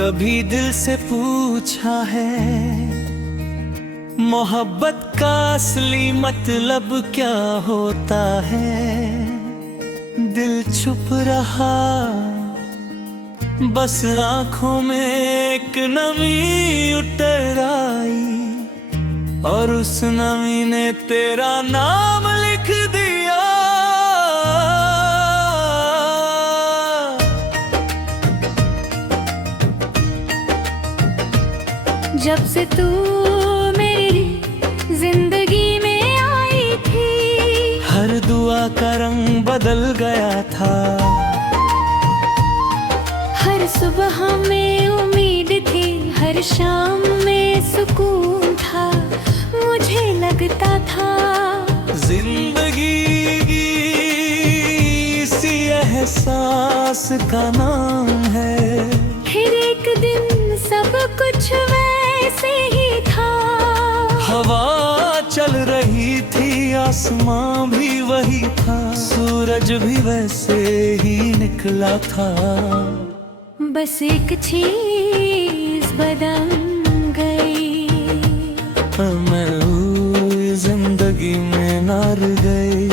कभी दिल से पूछा है मोहब्बत का असली मतलब क्या होता है? दिल चुप रहा, बस आंखों में एक नमी उतर आई और उस नमी ने तेरा नाम लिख दिया। जब से तू मेरी जिंदगी में आई थी, हर दुआ का रंग बदल गया था। हर सुबह में उम्मीद थी, हर शाम में सुकून था। मुझे लगता था जिंदगी इसी एहसास का नाम है। फिर एक दिन सब कुछ वैसे ही था। हवा चल रही थी, आसमां भी वही था, सूरज भी वैसे ही निकला था। बस एक चीज बदल गई, मैं हुई जिंदगी में नार गई।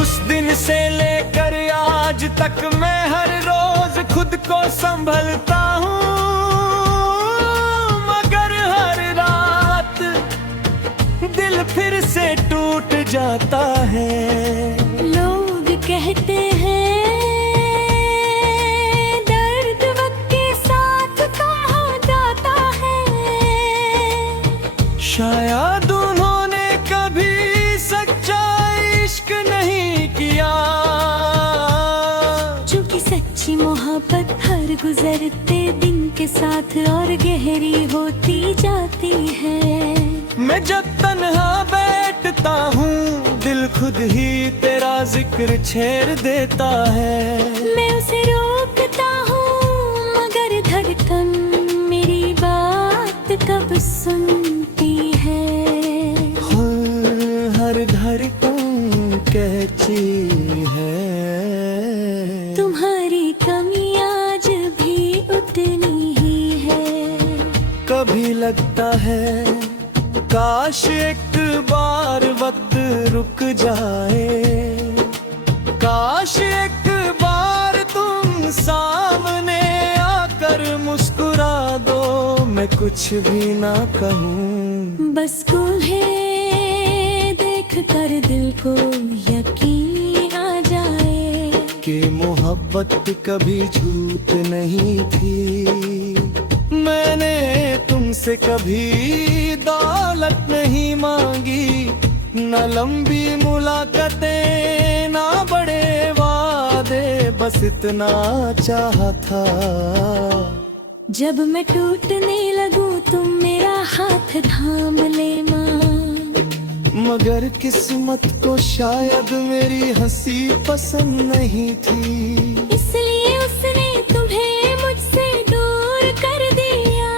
उस दिन से लेकर आज तक मैं हर रोज खुद को संभलता हूँ, मगर हर रात दिल फिर से टूट जाता है। लोग कहते हैं दर्द वक्त के साथ कम हो जाता है। शायद उन्होंने कभी सच्चा इश्क नहीं किया, क्योंकि सच्ची मोहब्बत हर गुजरते दिन के साथ और गहरी होती जाती है। मैं जब तन्हा बैठता हूँ, दिल खुद ही तेरा जिक्र छेड़ देता है। मैं उसे रोकता हूँ, मगर धड़कन मेरी बात कब सुनती है? हर धड़कन कहती है तुम्हारी कमी आज भी उतनी ही है। कभी लगता है काश एक बार वक्त रुक जाए, काश एक बार तुम सामने आकर मुस्कुरा दो, मैं कुछ भी ना कहूँ। बस तुम्हें देख कर दिल को यकीन आ जाए कि मोहब्बत कभी झूठ नहीं थी। मैंने तुमसे कभी दौलत नहीं मांगी, न लंबी मुलाकातें ना बड़े वादे, बस इतना चाहा था। जब मैं टूटने लगूं तुम मेरा हाथ थाम लेना, मगर किस्मत को शायद मेरी हंसी पसंद नहीं थी, इसलिए उसने तुम्हें मुझसे दूर कर दिया।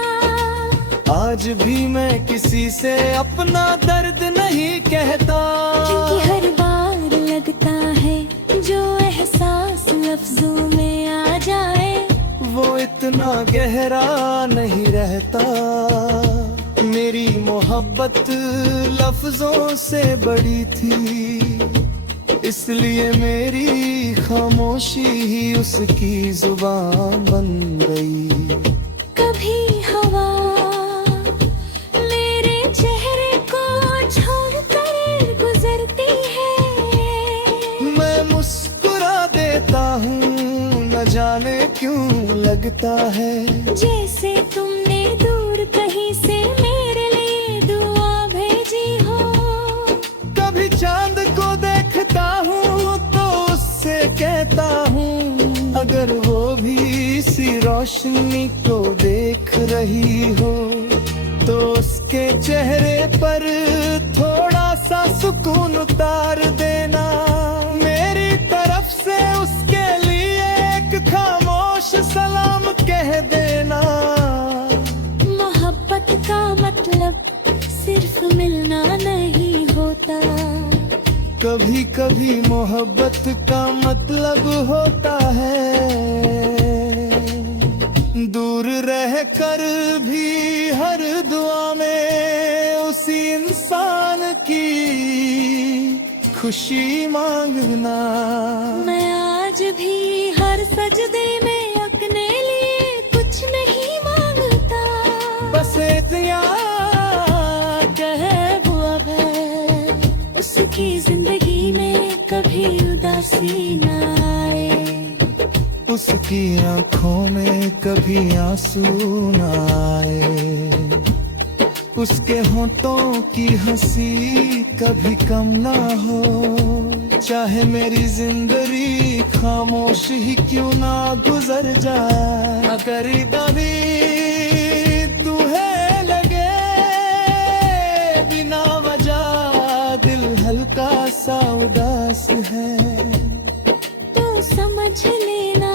आज भी मैं किसी से अपना दर्द नहीं कहता, क्योंकि हर बार लगता है जो एहसास लफ्जों में आ जाए वो इतना गहरा नहीं रहता। मेरी मोहब्बत लफ्जों से बड़ी थी, इसलिए मेरी खामोशी ही उसकी जुबान बन गई। कभी हवा मेरे चेहरे को छोड़कर गुजरती है, मैं मुस्कुरा देता हूँ, न जाने क्यों लगता है जैसे तुमने दूर कहीं से मेरे लिए दुआ भेजी हो। कभी चांद को देखता हूँ तो उससे कहता हूँ, अगर वो भी इसी रोशनी को देख रही हो तो उसके चेहरे पर थोड़ा सा सुकून उतार देना। मेरी कभी कभी मोहब्बत का मतलब होता है दूर रह कर भी हर दुआ में उसी इंसान की खुशी मांगना। मैं आज भी हर सजदे में अपने लिए कुछ नहीं मांगता, बस इतना कहे वो है उसकी जिंदगी में कभी उदासी न आए, उसकी आंखों में कभी आंसू न आए, उसके होठों की हंसी कभी कम ना हो, चाहे मेरी जिंदगी खामोश ही क्यों ना गुजर जाए। अगर कभी तुम्हें लगे बिना वजह दिल हल्का सा उदास है, तो समझ लेना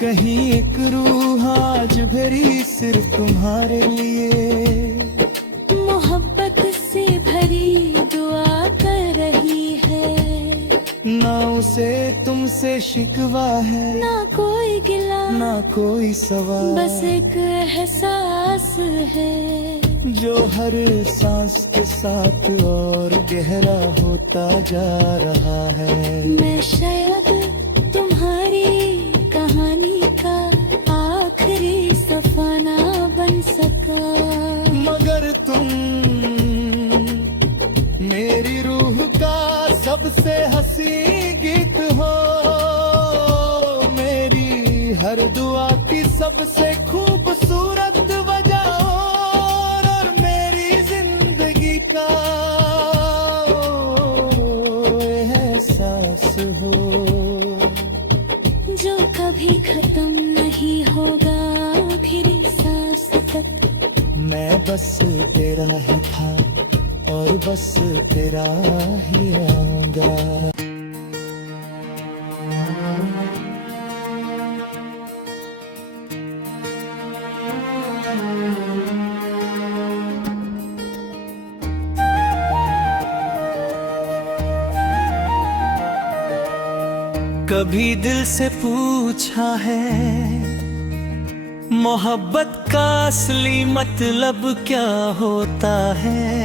कहीं एक रूह आज भरी सिर्फ तुम्हारे लिए मोहब्बत से भरी दुआ कर रही है। ना उसे तुमसे शिकवा है, ना कोई गिला, ना कोई सवाल, बस एक एहसास है जो हर सांस के साथ और गहरा होता जा रहा है। मैं शायद तुम्हारी कहानी का आखिरी सफाना बन सका, मगर तुम मेरी रूह का सबसे हंसी गीत हो, मेरी हर दुआ की सबसे खूबसूरत वजह हो, और मेरी जिंदगी का एहसास हो जो कभी खत्म नहीं होगा आखिरी सांस तक। मैं बस तेरा ही था और बस तेरा ही रहूंगा। कभी दिल से पूछा है मोहब्बत का असली मतलब क्या होता है,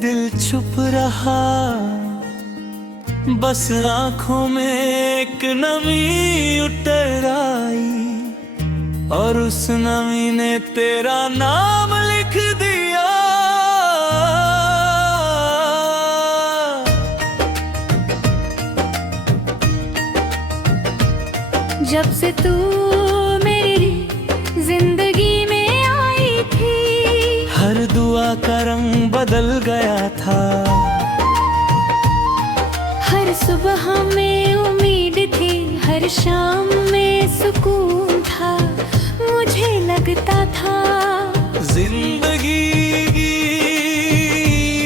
दिल चुप रहा बस आंखों में एक नमी उतर आई और उस नमी ने तेरा नाम लिख दिया। जब से तू मेरी जिंदगी में आई थी, हर दुआ का रंग बदल गया था, हर सुबह में उम्मीद थी, हर शाम में सुकून था, मुझे लगता था जिंदगी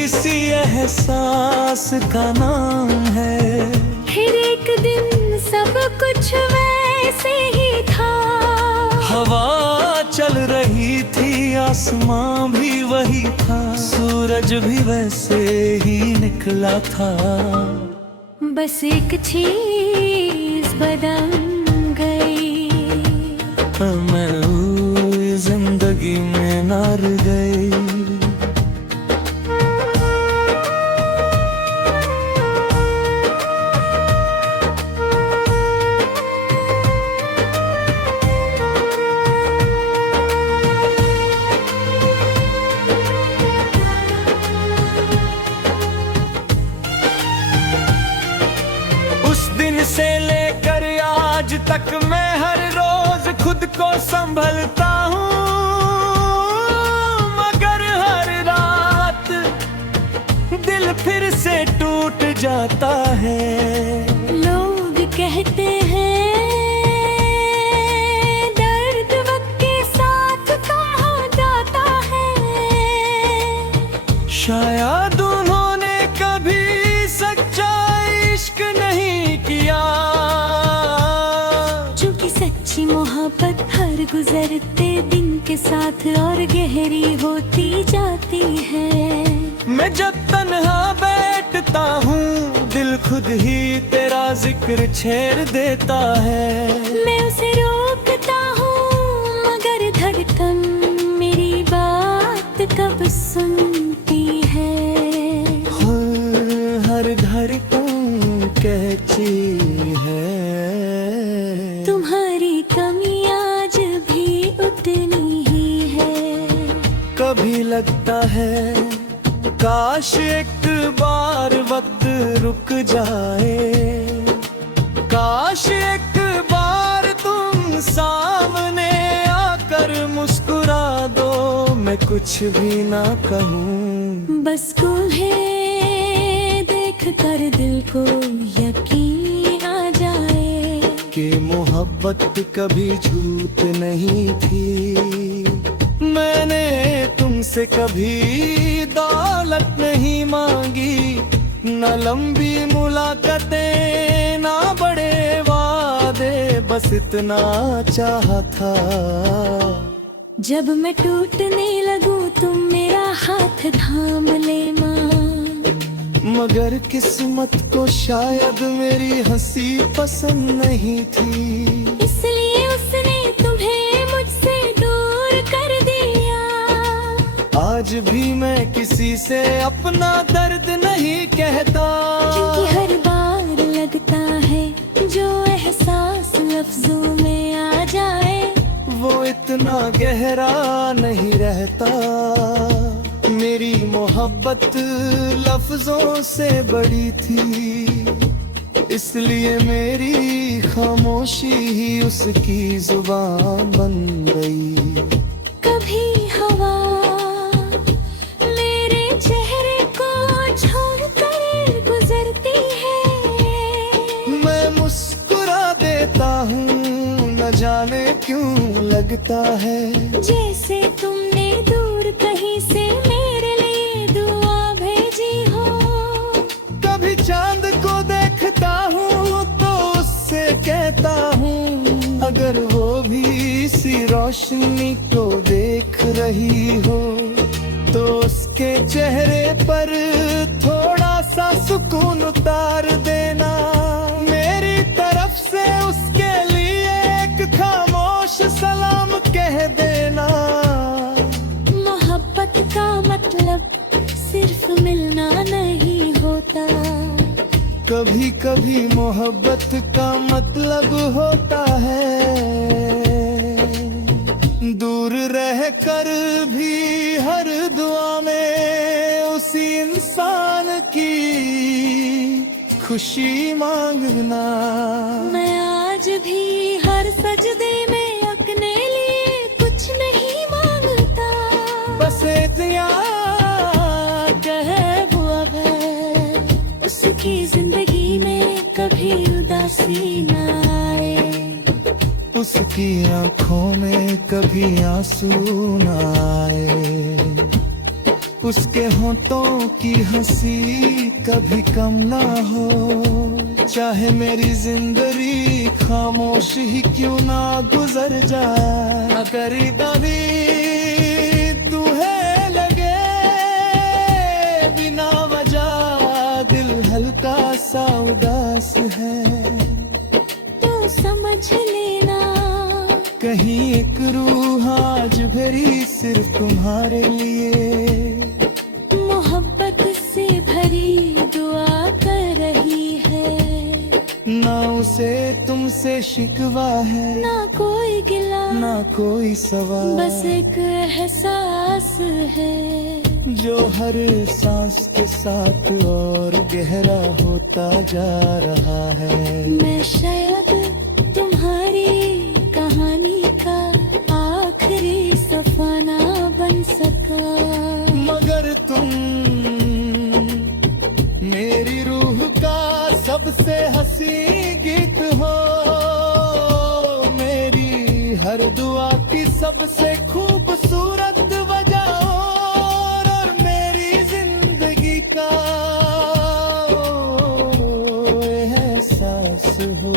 इसी एहसास का नाम है। फिर एक दिन सब कुछ वैसे ही था, हवा चल रही थी, आसमां भी वही था, सूरज भी वैसे ही निकला था, बस एक चीज बदल गई, मैं हुई जिंदगी में नार गई। से लेकर आज तक मैं हर रोज खुद को संभलता हूँ, मगर हर रात दिल फिर से टूट जाता है। लोग कहते हैं दर्द वक्त के साथ कम हो जाता है, शायद उन्होंने कभी सच्चा इश्क नहीं किया, क्योंकि सच्ची मोहब्बत हर गुजरते दिन के साथ और गहरी होती जाती है। मैं जब तन्हा बैठता कहता हूँ दिल खुद ही तेरा जिक्र छेड़ देता है। मैं उसे रोकता हूँ मगर धड़कन मेरी बात कब सुनती है। हर धड़कन कहती है तुम्हारी कमी आज भी उतनी ही है। कभी लगता है काश एक बार वक्त रुक जाए, काश एक बार तुम सामने आकर मुस्कुरा दो, मैं कुछ भी ना कहूँ। बस तुम्हें देख कर दिल को यकीन आ जाए कि मोहब्बत कभी झूठ नहीं थी। मैंने तुमसे कभी दौलत नहीं मांगी, न लंबी मुलाकातें ना बड़े वादे, बस इतना चाहा था। जब मैं टूटने लगूं तुम मेरा हाथ थाम ले माँ। मगर किस्मत को शायद मेरी हंसी पसंद नहीं थी, इसलिए उसने तुम्हें मुझसे दूर कर दिया। आज भी मैं किसी से अपना दर्द नहीं कहता, क्योंकि हर बार लगता है जो एहसास लफ्जों में आ जाए वो इतना गहरा नहीं रहता। मेरी मोहब्बत लफ्जों से बड़ी थी, इसलिए मेरी खामोशी ही उसकी जुबान बन गई। कभी हवा मेरे चेहरे को छोड़कर गुजरती है, मैं मुस्कुरा देता हूँ, न जाने क्यों लगता है जैसे तुमने दूर कहीं से मेरे लिए दुआ भेजी हो। कभी चांद को देखता हूँ तो उससे कहता हूँ, अगर वो भी इसी रोशनी को देख रही हो तो उसके चेहरे पर थोड़ा सा सुकून उतार देना। मेरी तरफ से उसके लिए एक खामोश सलाम कह देना। मोहब्बत का मतलब सिर्फ मिलना नहीं होता, कभी कभी मोहब्बत का मतलब होता है दूर रह कर भी हर दुआ में उसी इंसान की खुशी मांगना। मैं आज भी हर सजदे में अपने लिए कुछ नहीं मांगता, बस इतना कहे वो अब है उसकी जिंदगी में कभी उदासी न आए, उसकी आंखों में कभी आंसू न आए, उसके होठों की हंसी कभी कम ना हो। चाहे मेरी जिंदगी खामोश ही क्यों ना गुजर जाए, अगर कभी तुम्हें लगे बिना वजह दिल हल्का सा उदास है, तो समझ लेना कहीं एक रूह आज भरी सिर्फ तुम्हारे लिए मोहब्बत से भरी दुआ कर रही है। ना उसे तुमसे शिकवा है, ना कोई गिला ना कोई सवाल, बस एक एहसास है जो हर सांस के साथ और गहरा होता जा रहा है। मैं शायद तुम्हारी कहानी का आखिरी सफाना बन सका, मगर तुम मेरी रूह का सबसे हंसी गीत हो, मेरी हर दुआ की सबसे खूबसूरत वजह हो, और मेरी जिंदगी का एहसास हो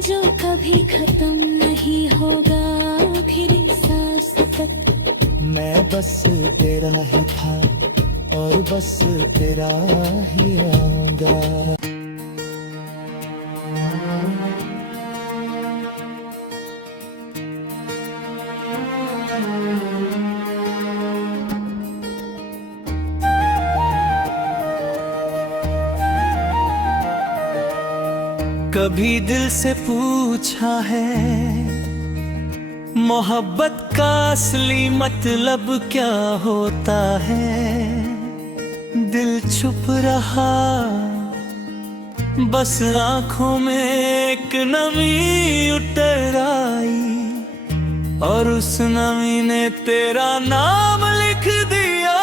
जो कभी खत्म नहीं होगा आखिरी सांस तक। मैं बस तेरा ही था और बस तेरा ही आऊंगा। कभी दिल से पूछा है मोहब्बत का असली मतलब क्या होता है? दिल चुप रहा, बस आंखों में एक नमी उतर आई और उस नमी ने तेरा नाम लिख दिया।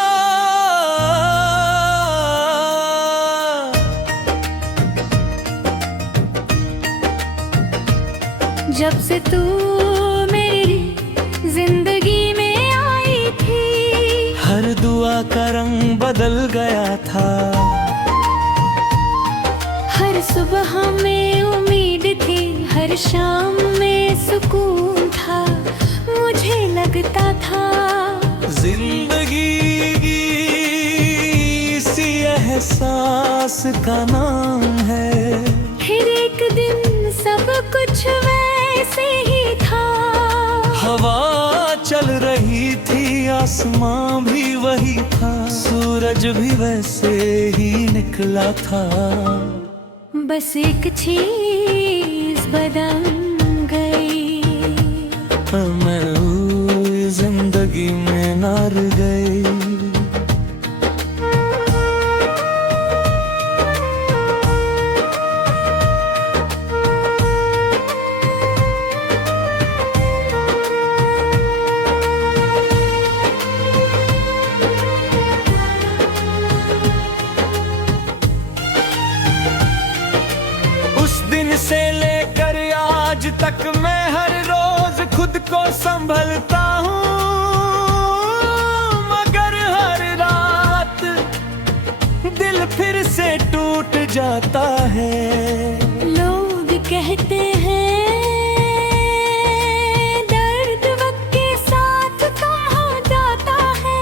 जब से तू मेरी जिंदगी में आई थी, हर दुआ का रंग बदल गया था। हर सुबह में उम्मीद थी, हर शाम में सुकून था। मुझे लगता था जिंदगी इसी एहसास का नाम है। फिर एक दिन सब कुछ वैसे ही था। हवा चल रही थी, आसमां भी वही था, सूरज भी वैसे ही निकला था। बस एक चीज बदल गई, मैं जिंदगी में नार गई। दिन से लेकर आज तक मैं हर रोज खुद को संभलता हूँ, मगर हर रात दिल फिर से टूट जाता है। लोग कहते हैं दर्द वक्त के साथ कम हो जाता है।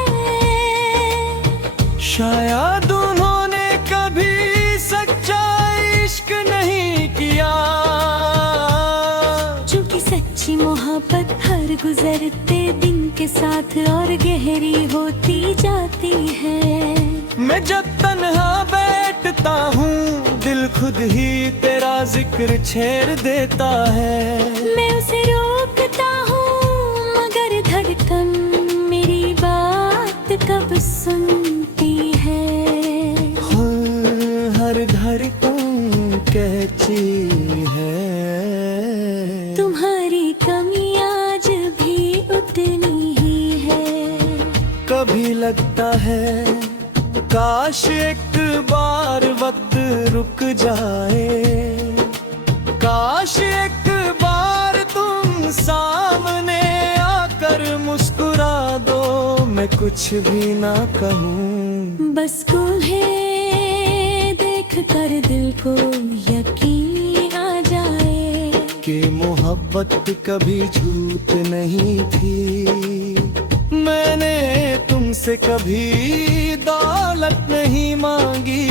शायद उन्होंने कभी सच्चा इश्क नहीं किया, क्योंकि सच्ची मोहब्बत हर गुजरते दिन के साथ और गहरी होती जाती है। मैं जब तन्हा बैठता हूँ, दिल खुद ही तेरा जिक्र छेड़ देता है। मैं उसे रोकता हूँ, मगर धड़कन मेरी बात कब सुनती है। हर धड़कन कहती है तुम्हारी कमी आज भी उतनी ही है। कभी लगता है काश एक बार वक्त रुक जाए, काश एक बार तुम सामने आकर मुस्कुरा दो, मैं कुछ भी ना कहूँ। बस तुम्हें देख कर दिल को यकीन आ जाए कि मोहब्बत कभी झूठ नहीं थी। मैंने तुमसे कभी दौलत नहीं मांगी,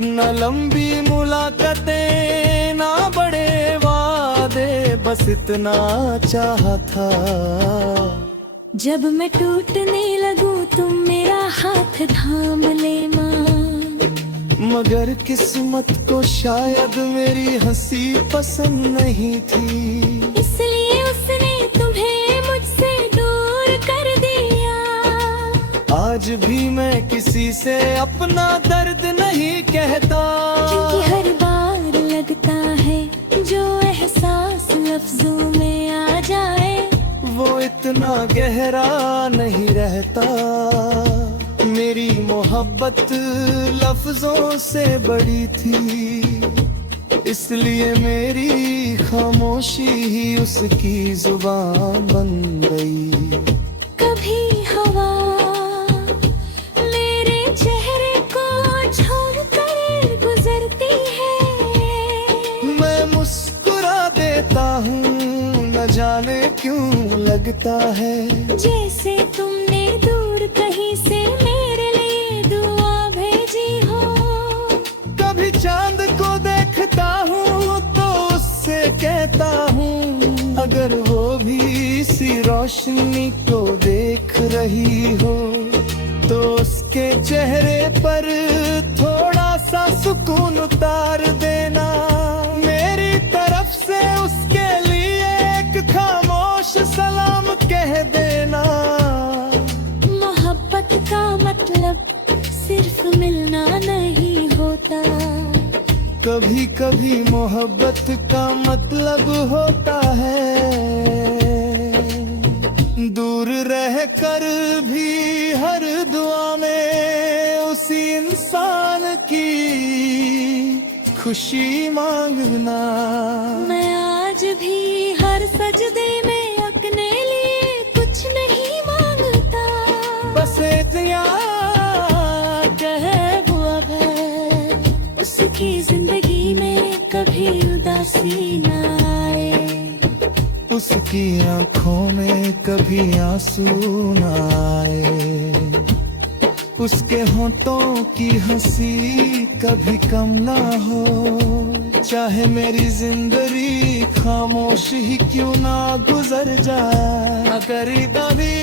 न लंबी मुलाकातें ना बड़े वादे, बस इतना चाहा था। जब मैं टूटने लगूं तुम मेरा हाथ थाम लेना, मगर किस्मत को शायद मेरी हंसी पसंद नहीं थी, इसलिए उसने तुम्हें मुझसे दूर कर दिया। आज भी मैं किसी से अपना दर्द नहीं कहता, क्योंकि हर बार लगता है जो एहसास लफ्जों में आ जाए वो इतना गहरा नहीं रहता। मेरी मोहब्बत लफ्जों से बड़ी थी, इसलिए मेरी खामोशी ही उसकी जुबान बन गई। कभी हवा मेरे चेहरे को छोड़कर गुजरती है, मैं मुस्कुरा देता हूँ, न जाने क्यों लगता है जैसे तुमने दूर कहीं से मेरे लिए दुआ अगर वो भी इसी रोशनी को देख रही हो तो उसके चेहरे पर थोड़ा सा सुकून उतार देना। मेरी तरफ से उसके लिए एक खामोश सलाम कह देना। मोहब्बत का मतलब सिर्फ मिलना नहीं होता, कभी कभी मोहब्बत का मतलब होता है दूर रह कर भी हर दुआ में उसी इंसान की खुशी मांगना। मैं आज भी हर सजदे में अपने लिए कुछ नहीं मांगता, बस इतना महबूब है उसकी जिंदगी में कभी उदासी न आए, उसकी आंखों में कभी आंसू न आए, उसके होंठों की हंसी कभी कम ना हो। चाहे मेरी जिंदगी खामोश ही क्यों ना गुजर जाए, अगर कभी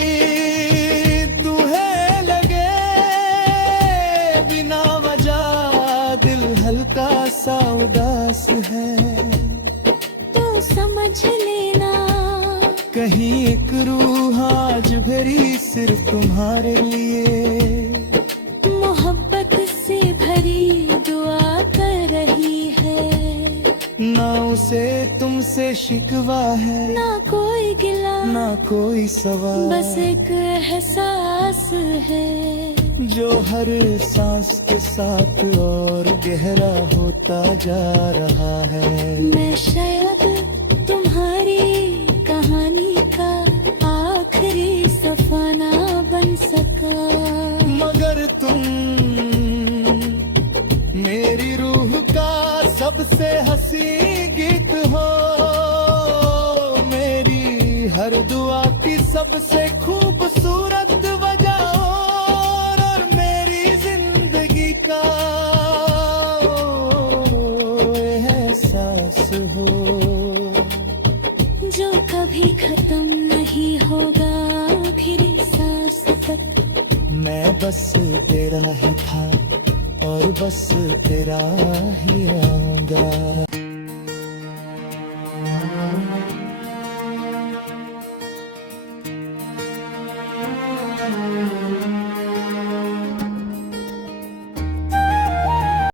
तुम्हें लगे बिना वजह दिल हल्का सा उदास है तो समझ लेना कहीं एक रूह आज भरी सिर्फ तुम्हारे लिए मोहब्बत से भरी दुआ कर रही है। ना उसे तुमसे शिकवा है, ना कोई गिला, ना कोई सवाल, बस एक एहसास है जो हर सांस के साथ और गहरा होता जा रहा है। मैं शायद तुम्हारी कहानी का आखिरी सफाना बन सका, मगर तुम मेरी रूह का सबसे हंसी गीत हो, मेरी हर दुआ की सबसे खूबसूरत वजह हो, और मेरी जिंदगी का एहसास हो जो कभी खत्म नहीं होगा आखिरी सांस तक। मैं बस तेरा ही था और बस तेरा ही रहूंगा।